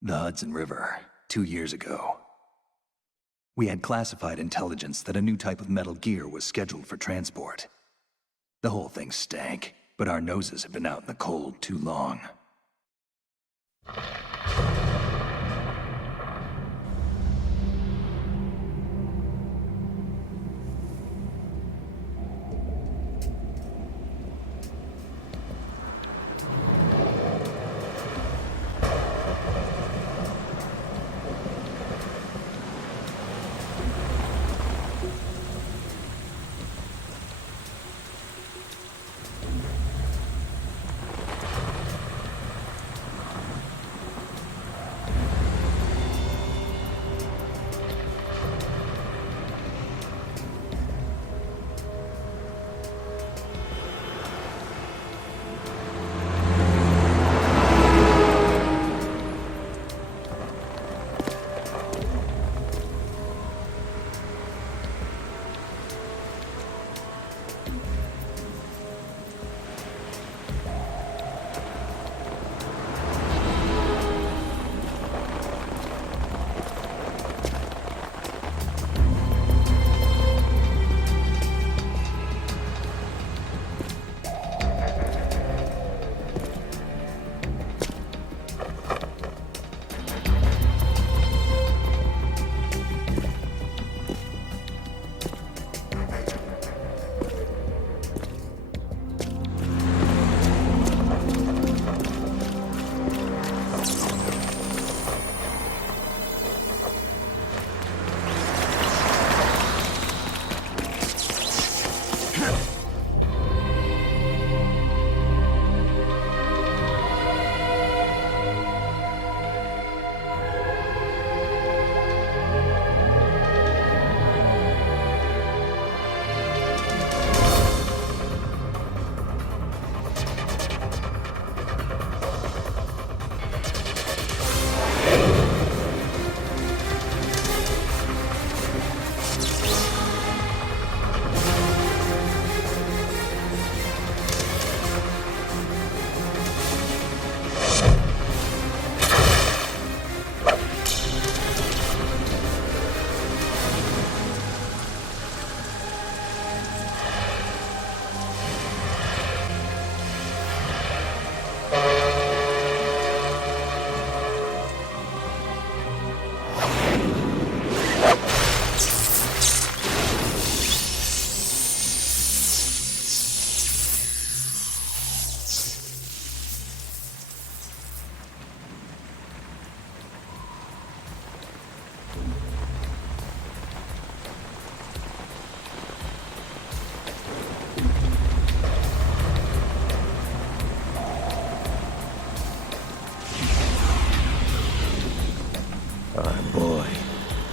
The Hudson River, 2 years ago. We had classified intelligence that a new type of metal gear was scheduled for transport. The whole thing stank, but our noses had been out in the cold too long.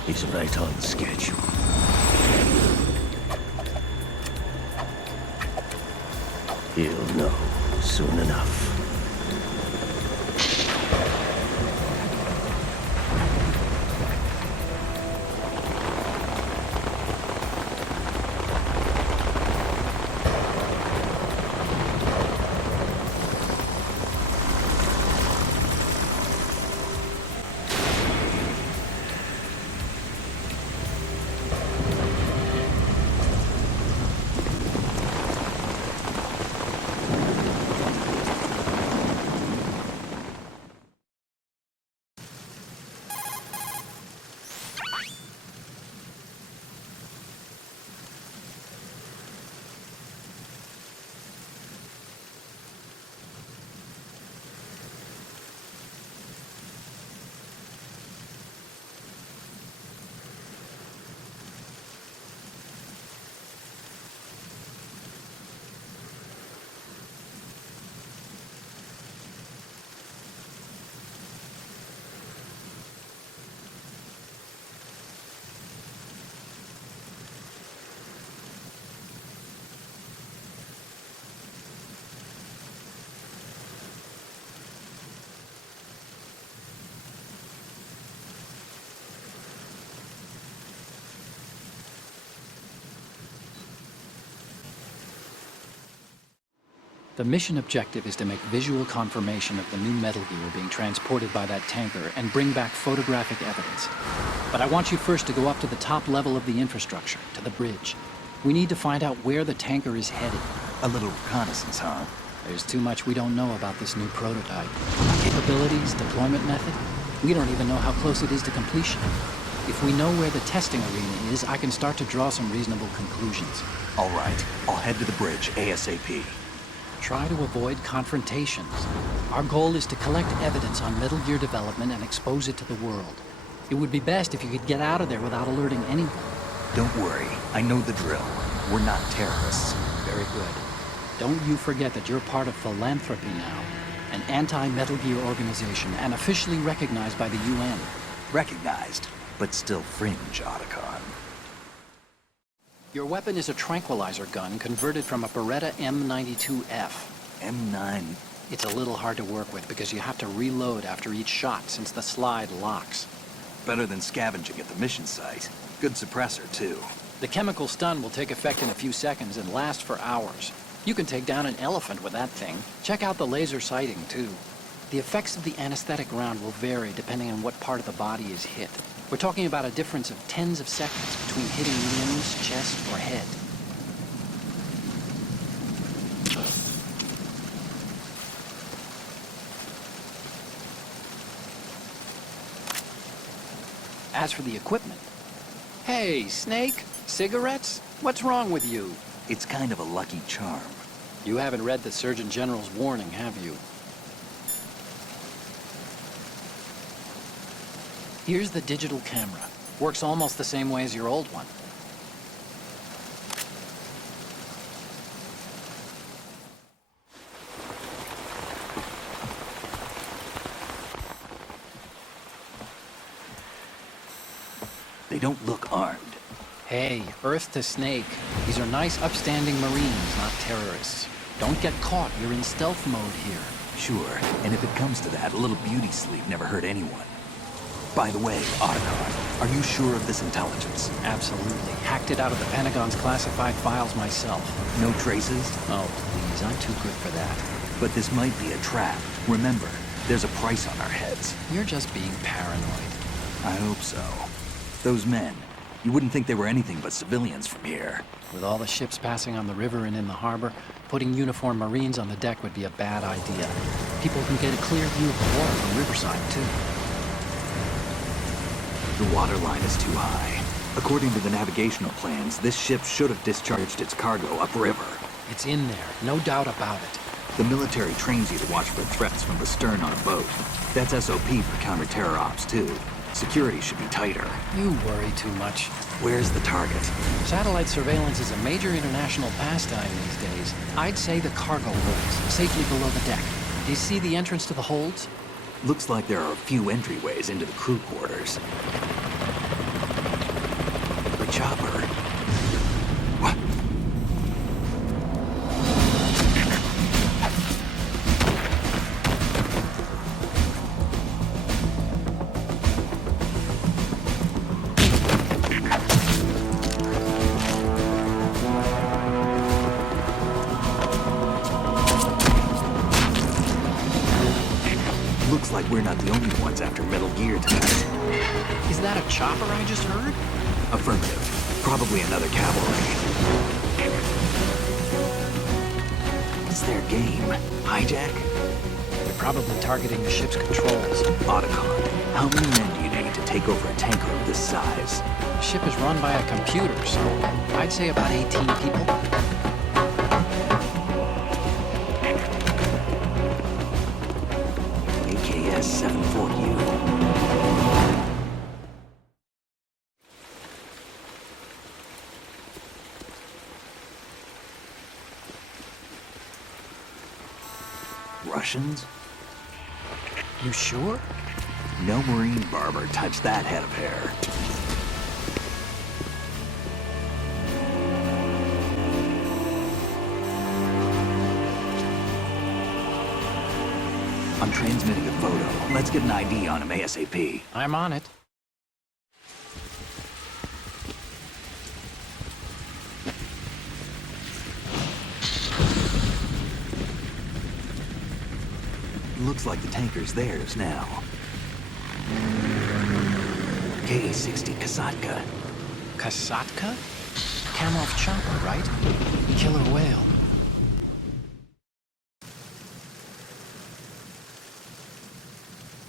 He's right on schedule. He'll know soon enough. The mission objective is to make visual confirmation of the new Metal Gear being transported by that tanker and bring back photographic evidence. But I want you first to go up to the top level of the infrastructure, to the bridge. We need to find out where the tanker is headed. A little reconnaissance, huh? There's too much we don't know about this new prototype. Capabilities, deployment method. We don't even know how close it is to completion. If we know where the testing arena is, I can start to draw some reasonable conclusions. All right, I'll head to the bridge ASAP. Try to avoid confrontations. Our goal is to collect evidence on Metal Gear development and expose it to the world. It would be best if you could get out of there without alerting anyone. Don't worry, I know the drill. We're not terrorists. Very good. Don't you forget that you're part of Philanthropy now, an anti-Metal Gear organization and officially recognized by the UN. Recognized, but still fringe, Otacon. Your weapon is a tranquilizer gun converted from a Beretta M92F. M9. It's a little hard to work with because you have to reload after each shot since the slide locks. Better than scavenging at the mission site. Good suppressor, too. The chemical stun will take effect in a few seconds and last for hours. You can take down an elephant with that thing. Check out the laser sighting, too. The effects of the anesthetic round will vary depending on what part of the body is hit. We're talking about a difference of tens of seconds between hitting limbs, chest, or head. As for the equipment... Hey, Snake? Cigarettes? What's wrong with you? It's kind of a lucky charm. You haven't read the Surgeon General's warning, have you? Here's the digital camera. Works almost the same way as your old one. They don't look armed. Hey, Earth to Snake. These are nice, upstanding Marines, not terrorists. Don't get caught. You're in stealth mode here. Sure, and if it comes to that, a little beauty sleep never hurt anyone. By the way, Otacon, are you sure of this intelligence? Absolutely. Hacked it out of the Pentagon's classified files myself. No traces? Oh, please. I'm too good for that. But this might be a trap. Remember, there's a price on our heads. You're just being paranoid. I hope so. Those men, you wouldn't think they were anything but civilians from here. With all the ships passing on the river and in the harbor, putting uniformed Marines on the deck would be a bad idea. People can get a clear view of the water from Riverside, too. The water line is too high. According to the navigational plans, this ship should have discharged its cargo upriver. It's in there, no doubt about it. The military trains you to watch for threats from the stern on a boat. That's SOP for counter-terror ops, too. Security should be tighter. You worry too much. Where's the target? Satellite surveillance is a major international pastime these days. I'd say the cargo holds, safely below the deck. Do you see the entrance to the holds? Looks like there are a few entryways into the crew quarters. The chopper. What? Looks like we're not the only ones after Metal Gear tonight. Is that a chopper I just heard? Affirmative. Probably another cavalry. What's their game? Hijack? They're probably targeting the ship's controls. Otacon, how many men do you need to take over a tanker of this size? The ship is run by a computer, so I'd say about 18 people. AKS 74U. Russians? You sure? No Marine barber touched that head of hair. I'm transmitting a photo. Let's get an ID on him ASAP. I'm on it. Looks like the tanker's theirs now. KA-60 Kasatka. Kasatka? Kamov chopper, right? Killer whale.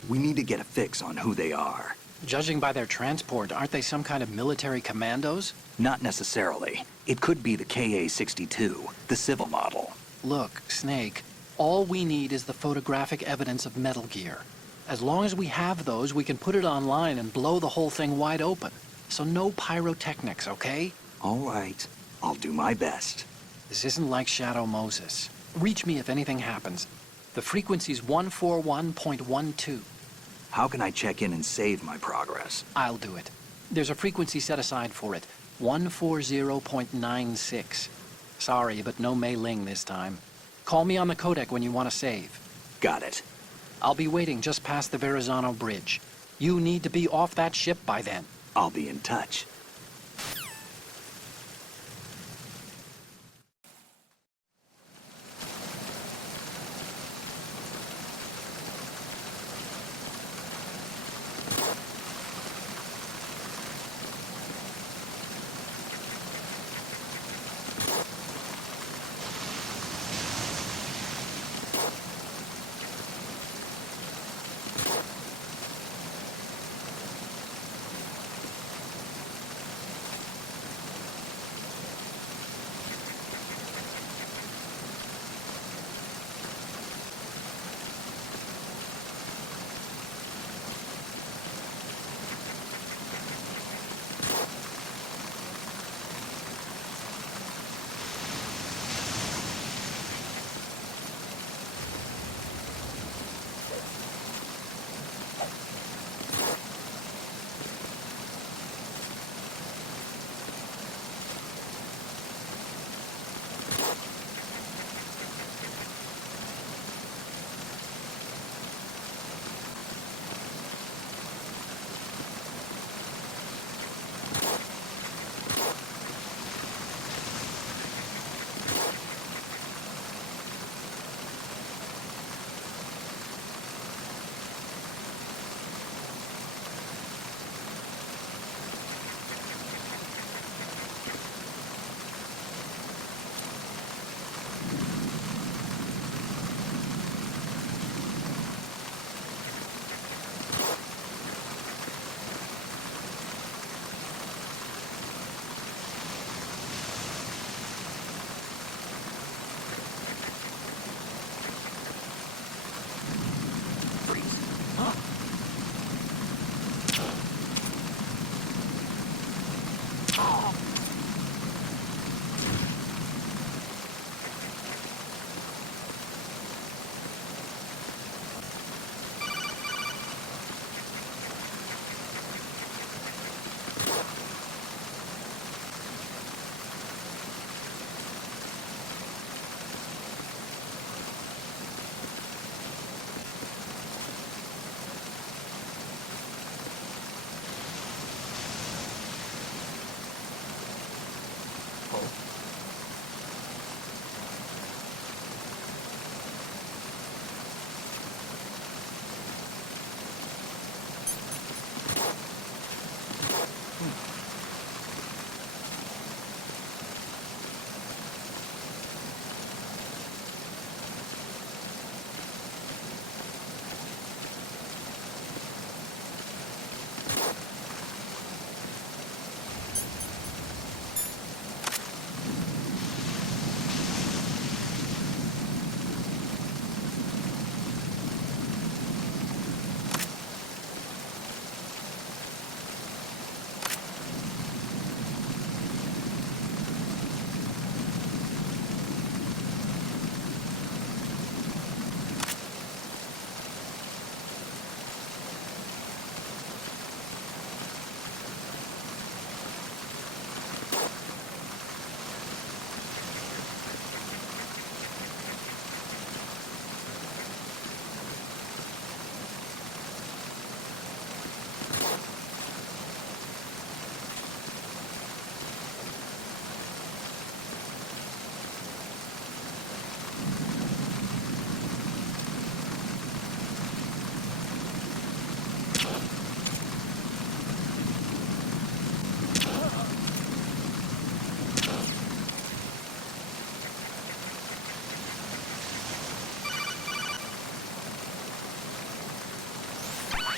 We need to get a fix on who they are. Judging by their transport, aren't they some kind of military commandos? Not necessarily. It could be the KA-62, the civil model. Look, Snake, all we need is the photographic evidence of Metal Gear. As long as we have those, we can put it online and blow the whole thing wide open. So no pyrotechnics, okay? All right. I'll do my best. This isn't like Shadow Moses. Reach me if anything happens. The frequency's 141.12. How can I check in and save my progress? I'll do it. There's a frequency set aside for it. 140.96. Sorry, but no Mei Ling this time. Call me on the codec when you want to save. Got it. I'll be waiting just past the Verrazano Bridge. You need to be off that ship by then. I'll be in touch.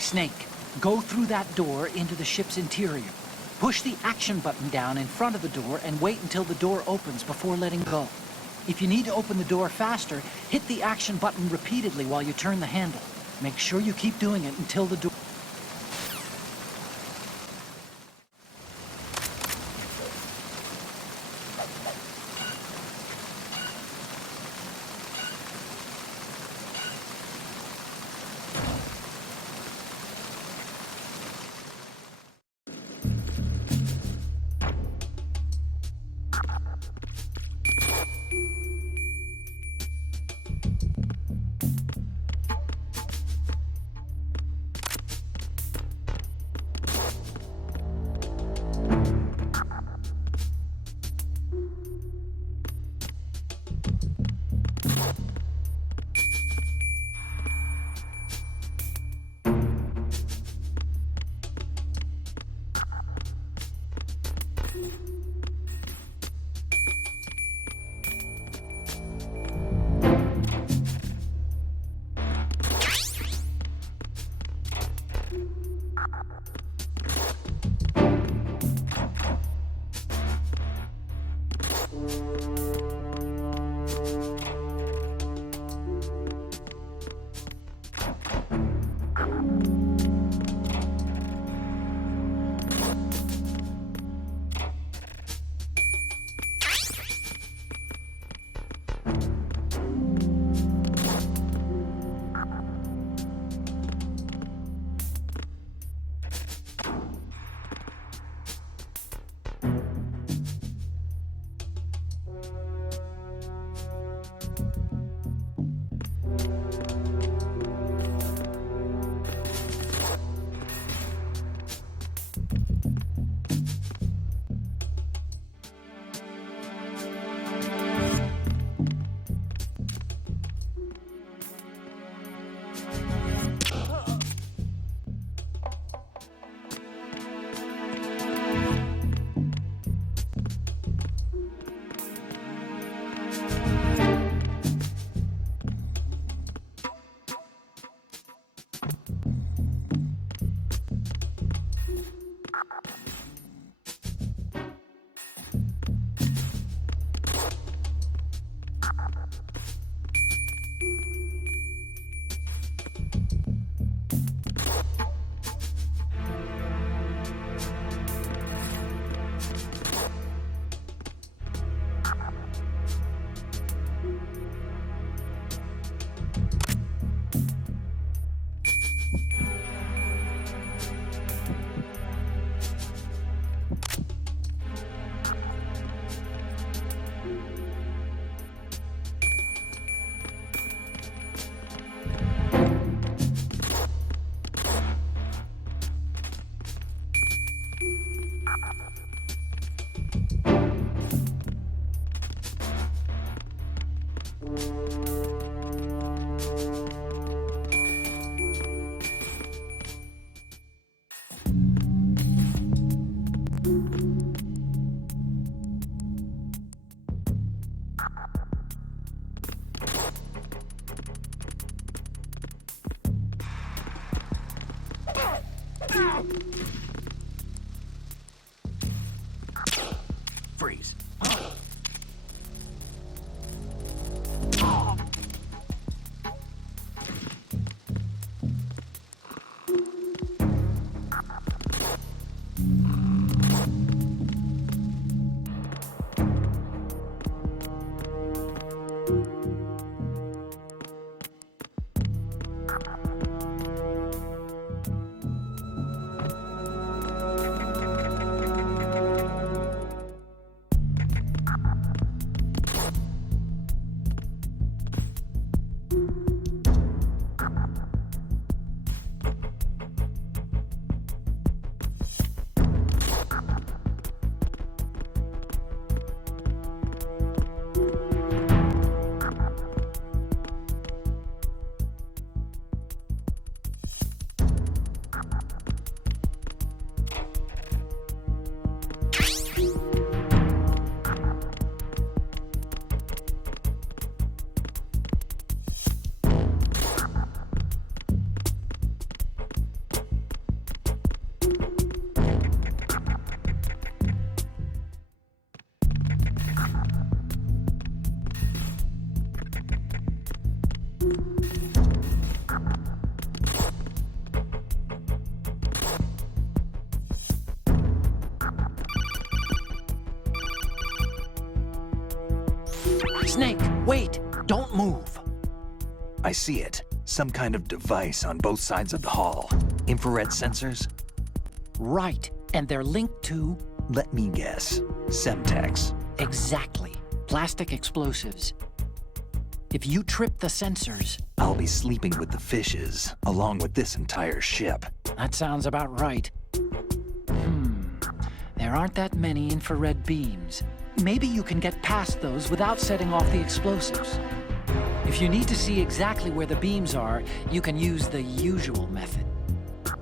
Snake, go through that door into the ship's interior. Push the action button down in front of the door and wait until the door opens before letting go. If you need to open the door faster, hit the action button repeatedly while you turn the handle. Make sure you keep doing it until the door... Freeze. Snake, wait! Don't move! I see it. Some kind of device on both sides of the hall. Infrared sensors? Right, and they're linked to... Let me guess. Semtex. Exactly. Plastic explosives. If you trip the sensors... I'll be sleeping with the fishes, along with this entire ship. That sounds about right. There aren't that many infrared beams. Maybe you can get past those without setting off the explosives. If you need to see exactly where the beams are, you can use the usual method.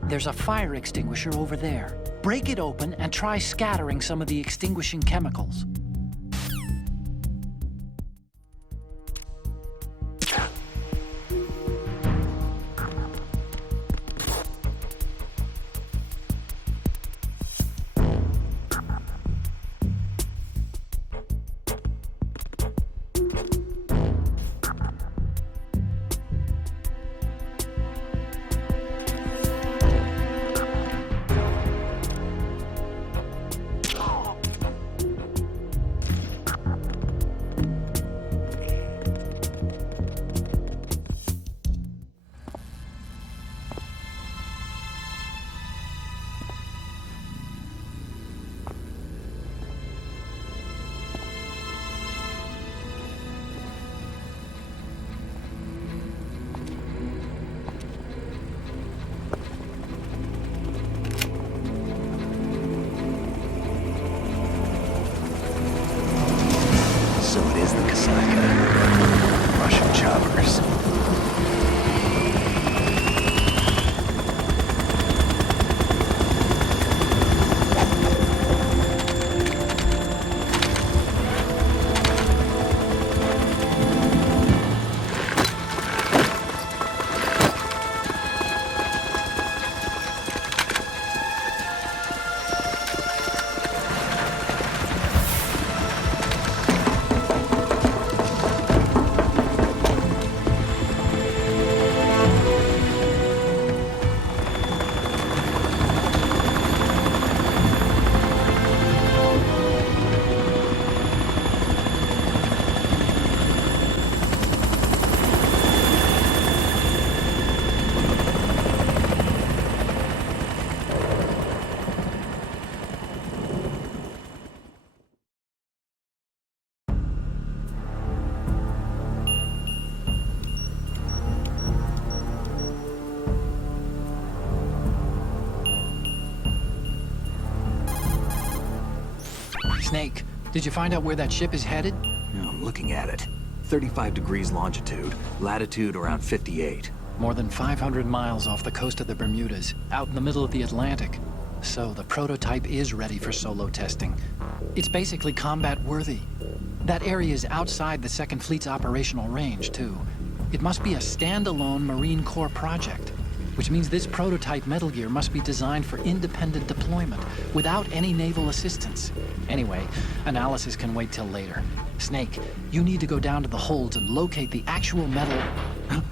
There's a fire extinguisher over there. Break it open and try scattering some of the extinguishing chemicals. Russian choppers. Snake, did you find out where that ship is headed? Yeah, I'm looking at it. 35 degrees longitude, latitude around 58. More than 500 miles off the coast of the Bermudas, out in the middle of the Atlantic. So the prototype is ready for solo testing. It's basically combat-worthy. That area is outside the Second Fleet's operational range, too. It must be a standalone Marine Corps project, which means this prototype Metal Gear must be designed for independent deployment, without any naval assistance. Anyway, analysis can wait till later. Snake, you need to go down to the holds and locate the actual metal... Huh?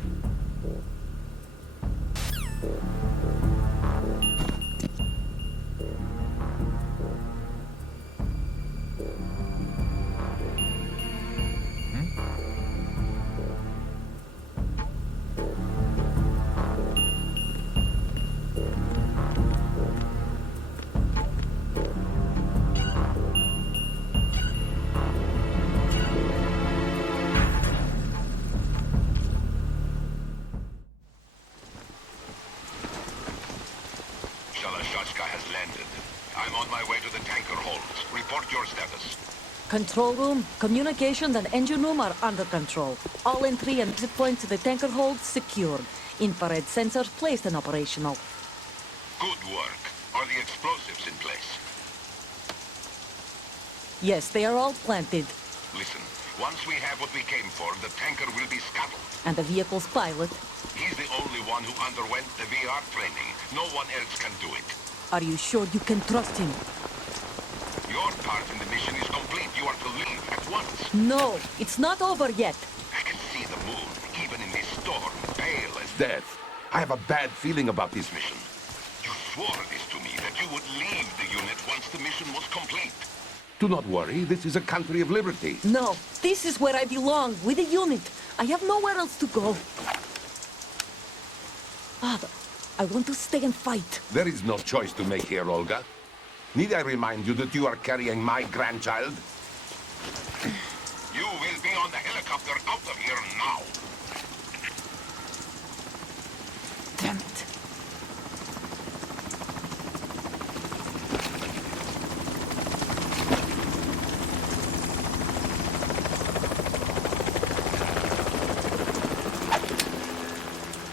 has landed. I'm on my way to the tanker holds. Report your status. Control room, communications and engine room are under control. All entry and exit points to the tanker hold secured. Infrared sensors placed and operational. Good work. Are the explosives in place? Yes, they are all planted. Listen, once we have what we came for, the tanker will be scuttled. And the vehicle's pilot? He's the only one who underwent the VR training. No one else can do it. Are you sure you can trust him? Your part in the mission is complete. You are to leave at once. No, it's not over yet. I can see the moon, even in this storm, pale as death. I have a bad feeling about this mission. You swore this to me, that you would leave the unit once the mission was complete. Do not worry, this is a country of liberty. No, this is where I belong, with the unit. I have nowhere else to go. Father, I want to stay and fight. There is no choice to make here, Olga. Need I remind you that you are carrying my grandchild? You will be on the helicopter out of here now. Damn it.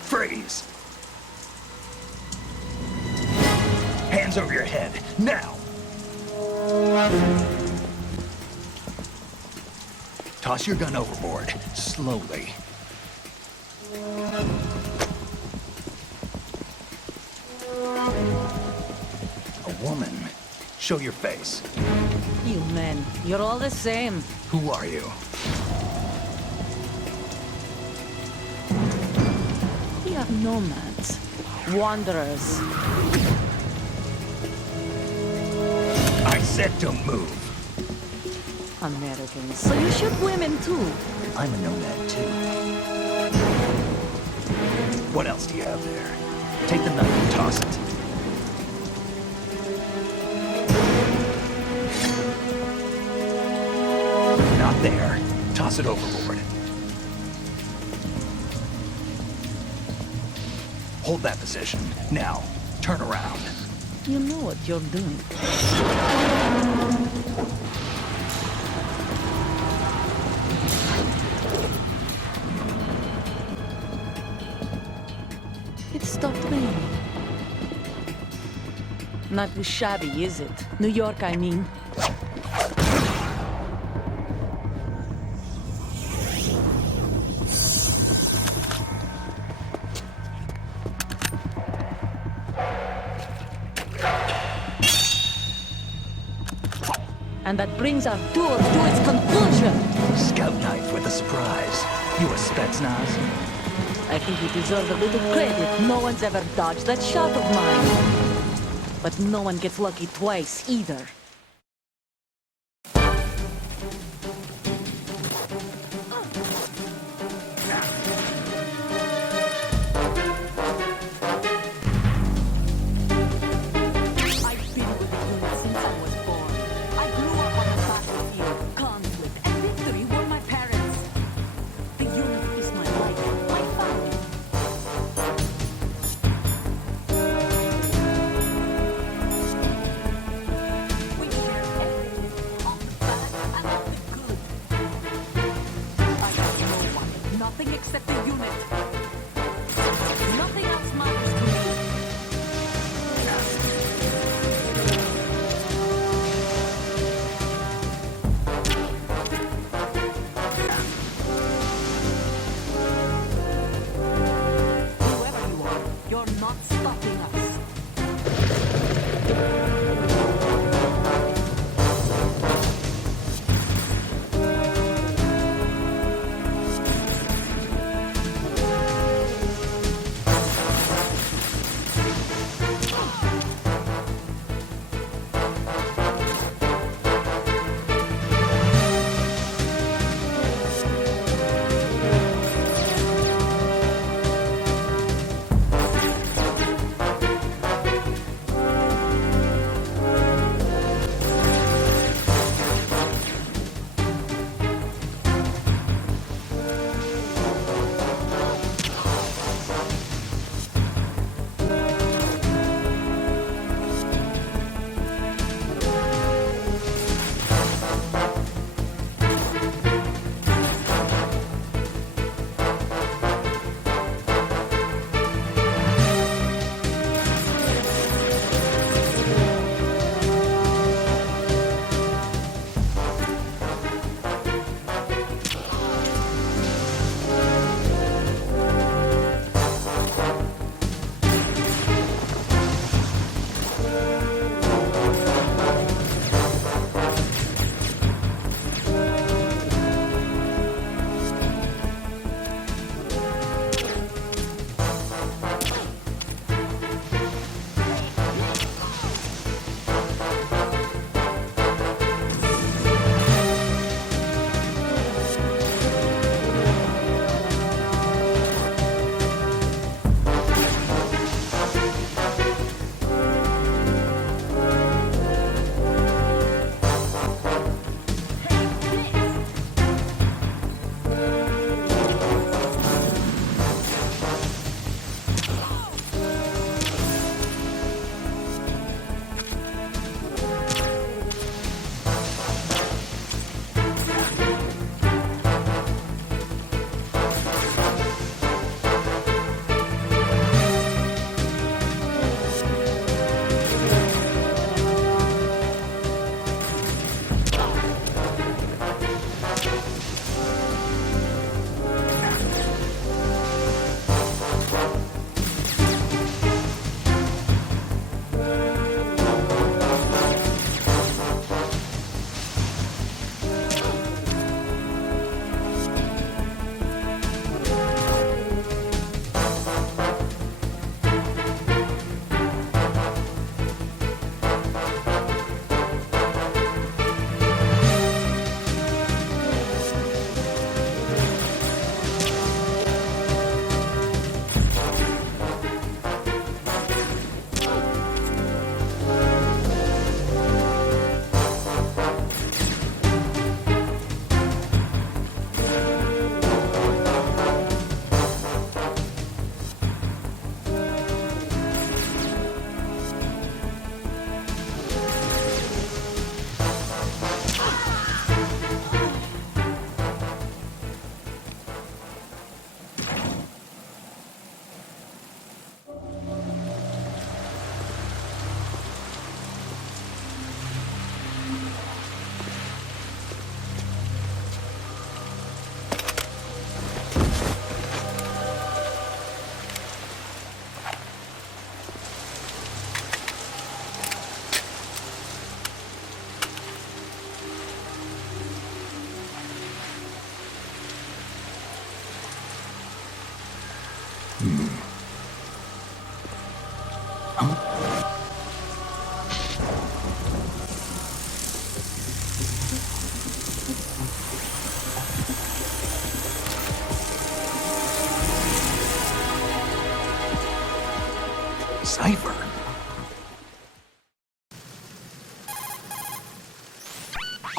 Freeze! Hands over your head, now! Toss your gun overboard, slowly. A woman. Show your face. You men, you're all the same. Who are you? We are nomads. Wanderers. I said don't move. Americans. So you shoot women too. I'm a nomad too. What else do you have there? Take the knife and toss it. Not there. Toss it overboard. Hold that position. Now, turn around. You know what you're doing. It stopped raining. Not too shabby, is it? New York, I mean. And that brings our tour to its conclusion. Scout knife with a surprise. You a Spetsnaz? I think you deserve a little credit. No one's ever dodged that shot of mine. But no one gets lucky twice, either. I've been with the unit since I was born. I grew up on the battlefield. Conflict and victory were my parents. The unit is my life, my family.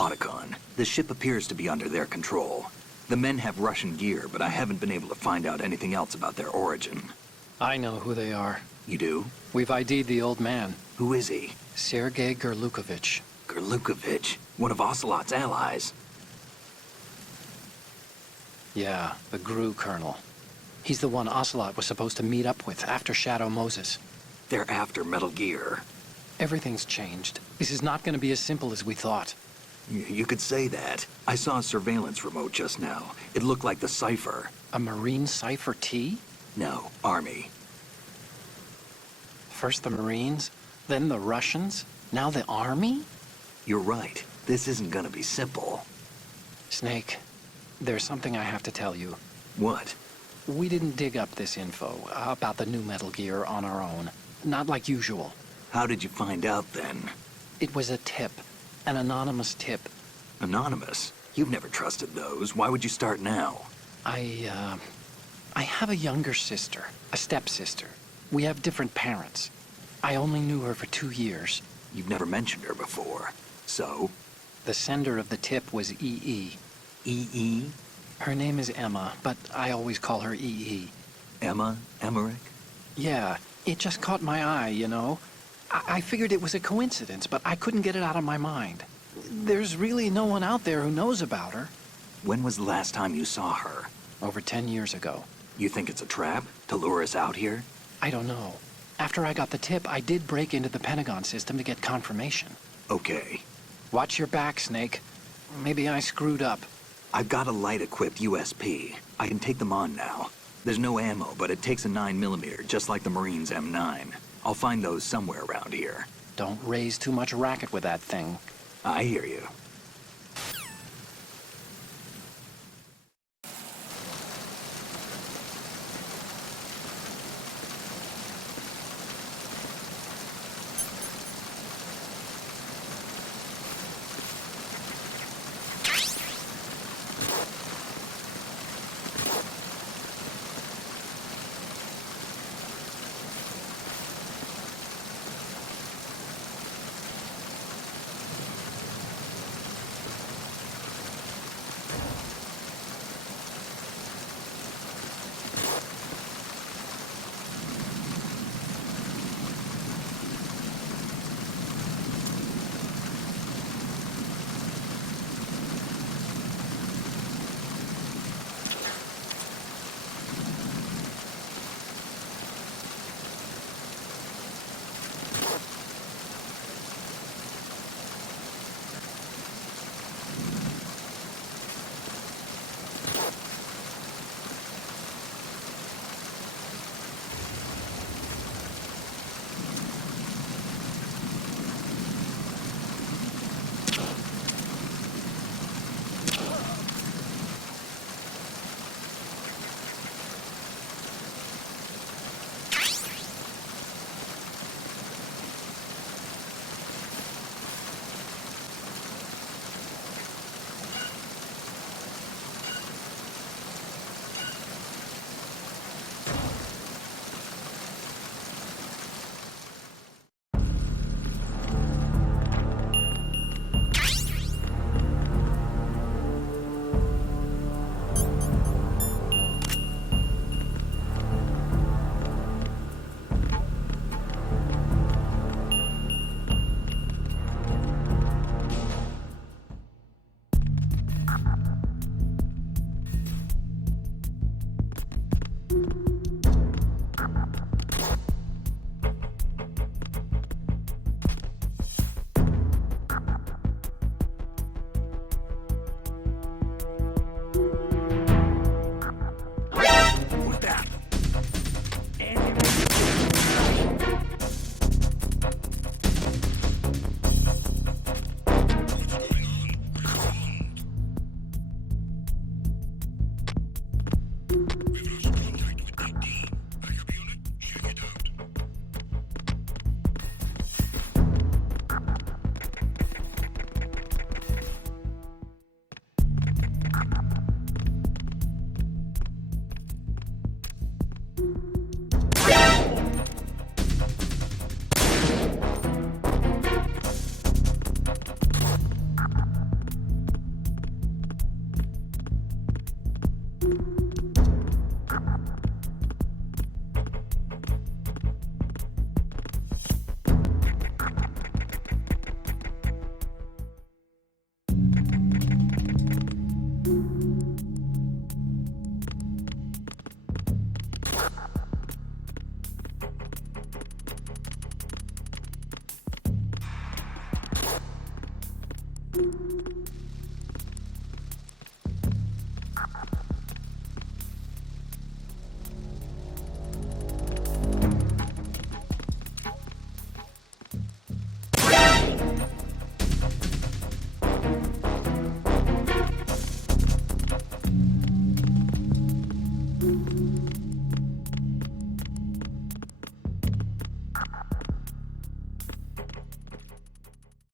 Otacon. The ship appears to be under their control. The men have Russian gear, but I haven't been able to find out anything else about their origin. I know who they are. You do? We've ID'd the old man, Who is he? Sergei Gerlukovich. Gerlukovich, one of Ocelot's allies. Yeah, the GRU colonel. He's the one Ocelot was supposed to meet up with after Shadow Moses. They're after Metal Gear. Everything's changed. This is not going to be as simple as we thought. You could say that. I saw a surveillance remote just now. It looked like the Cypher. A Marine Cipher T? No, Army. First the Marines, then the Russians, now the Army? You're right. This isn't gonna be simple. Snake, there's something I have to tell you. What? We didn't dig up this info about the new Metal Gear on our own. Not like usual. How did you find out then? It was a tip. An anonymous tip. Anonymous? You've never trusted those. Why would you start now? I have a younger sister, a stepsister. We have different parents. I only knew her for 2 years. You've never mentioned her before. So? The sender of the tip was EE. EE? Her name is Emma, but I always call her EE. Emma? Emmerich? Yeah, it just caught my eye, you know? I figured it was a coincidence, but I couldn't get it out of my mind. There's really no one out there who knows about her. When was the last time you saw her? Over 10 years ago. You think it's a trap? To lure us out here? I don't know. After I got the tip, I did break into the Pentagon system to get confirmation. Okay. Watch your back, Snake. Maybe I screwed up. I've got a light-equipped USP. I can take them on now. There's no ammo, but it takes a 9mm, just like the Marines' M9. I'll find those somewhere around here. Don't raise too much racket with that thing. I hear you.